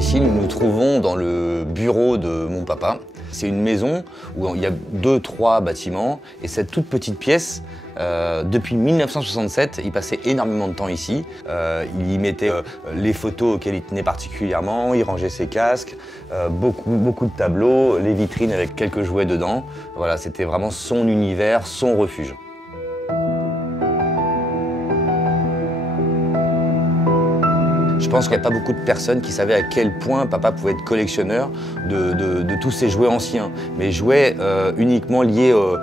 ici, nous nous trouvons dans le bureau de mon papa. C'est une maison où il y a 2-3 bâtiments et cette toute petite pièce, depuis 1967, il passait énormément de temps ici. Il y mettait les photos auxquelles il tenait particulièrement, il rangeait ses casques, beaucoup de tableaux, les vitrines avec quelques jouets dedans. Voilà, c'était vraiment son univers, son refuge. Je pense qu'il n'y a pas beaucoup de personnes qui savaient à quel point papa pouvait être collectionneur de tous ces jouets anciens, mais jouets uniquement liés au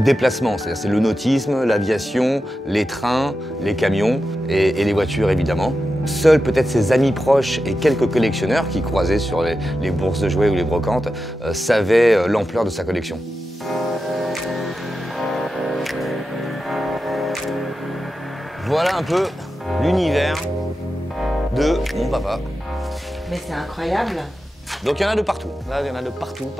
déplacement, c'est-à-dire c'est le nautisme, l'aviation, les trains, les camions et les voitures évidemment. Seuls peut-être ses amis proches et quelques collectionneurs qui croisaient sur les bourses de jouets ou les brocantes savaient l'ampleur de sa collection. Voilà un peu l'univers de mon papa. Mais c'est incroyable. Donc il y en a de partout. Là, il y en a de partout.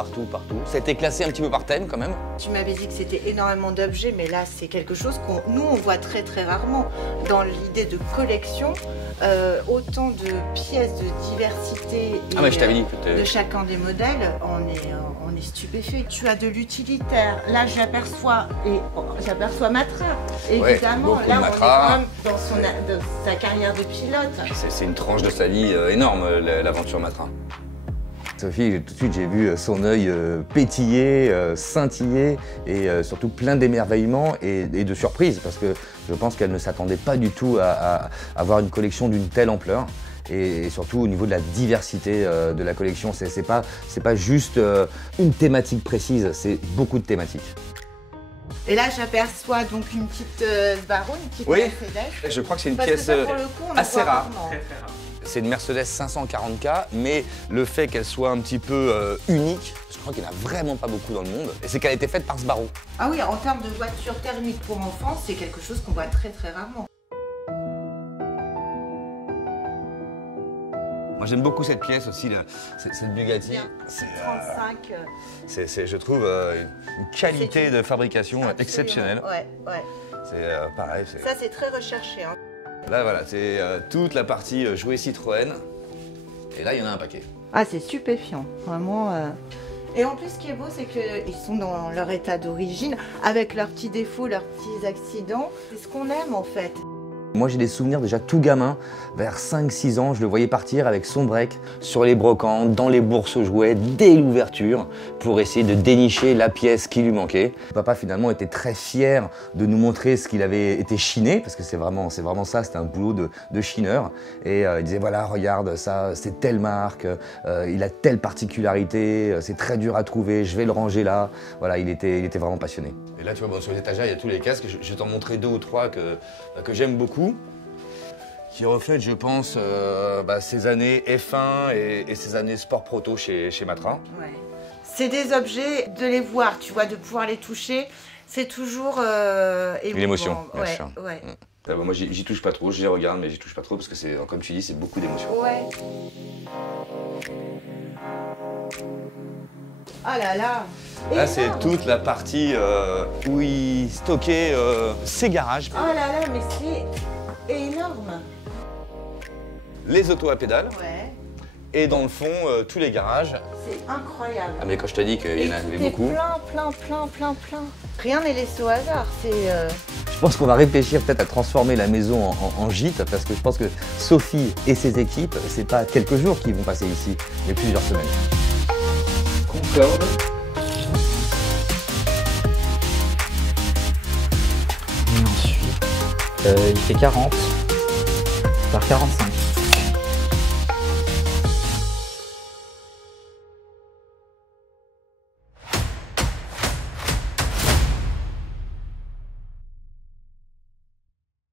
Ça a été classé un petit peu par thème quand même. Tu m'avais dit que c'était énormément d'objets, mais là c'est quelque chose qu'on on voit très rarement. Dans l'idée de collection, autant de pièces de diversité et, de chacun des modèles, on est stupéfait. Tu as de l'utilitaire. Là j'aperçois Matra. Évidemment, ouais, là on est quand même dans sa carrière de pilote. C'est une tranche de sa vie énorme, l'aventure Matra. Sophie, tout de suite j'ai vu son œil pétiller, scintiller et surtout plein d'émerveillement et de surprise parce que je pense qu'elle ne s'attendait pas du tout à avoir une collection d'une telle ampleur et surtout au niveau de la diversité de la collection. C'est pas juste une thématique précise, c'est beaucoup de thématiques. Et là, j'aperçois donc une petite Sbarro, une petite Mercedes. Je crois que c'est une pièce assez rare. C'est une Mercedes 540K, mais le fait qu'elle soit un petit peu unique, je crois qu'il n'y en a vraiment pas beaucoup dans le monde, et c'est qu'elle a été faite par Sbarro. Ah oui, en termes de voiture thermique pour enfants, c'est quelque chose qu'on voit très rarement. Moi j'aime beaucoup cette pièce aussi, cette Bugatti. C'est 35. C'est, je trouve, une qualité de fabrication exceptionnelle. Ouais. C'est pareil. Ça c'est très recherché. Hein. Là voilà, c'est toute la partie jouets Citroën. Et là il y en a un paquet. Ah c'est stupéfiant, vraiment. Et en plus ce qui est beau c'est qu'ils sont dans leur état d'origine, avec leurs petits défauts, leurs petits accidents. C'est ce qu'on aime en fait. Moi j'ai des souvenirs déjà tout gamin, vers 5-6 ans, je le voyais partir avec son break sur les brocantes, dans les bourses aux jouets, dès l'ouverture, pour essayer de dénicher la pièce qui lui manquait. Papa finalement était très fier de nous montrer ce qu'il avait été chiné, parce que c'est vraiment ça, c'était un boulot de chineur. Et il disait voilà, regarde ça, c'est telle marque, il a telle particularité, c'est très dur à trouver, je vais le ranger là. Voilà, il était vraiment passionné. Et là tu vois, bon, sur les étagères, il y a tous les casques, je vais t'en montrer 2 ou 3 que j'aime beaucoup. Qui reflète, je pense, ces années F1 et ces années sport proto chez Matra. Ouais. C'est des objets, de les voir, tu vois, de pouvoir les toucher, c'est toujours émouvant. Une émotion, bien sûr. Ouais. Moi, j'y touche pas trop, je les regarde, mais j'y touche pas trop parce que, comme tu dis, c'est beaucoup d'émotions. Ouais. Ah là là. Là, c'est toute la partie où il stockait ses garages. Oh là là, mais c'est énorme. Les autos à pédales. Ouais. Et dans le fond, tous les garages. C'est incroyable. Ah mais quand je t'ai dit qu'il y en avait beaucoup. Plein. Rien n'est laissé au hasard, Je pense qu'on va réfléchir peut-être à transformer la maison en gîte, parce que je pense que Sophie et ses équipes, c'est pas quelques jours qu'ils vont passer ici, mais plusieurs semaines. Concorde. Et ensuite, il fait 40 par 45.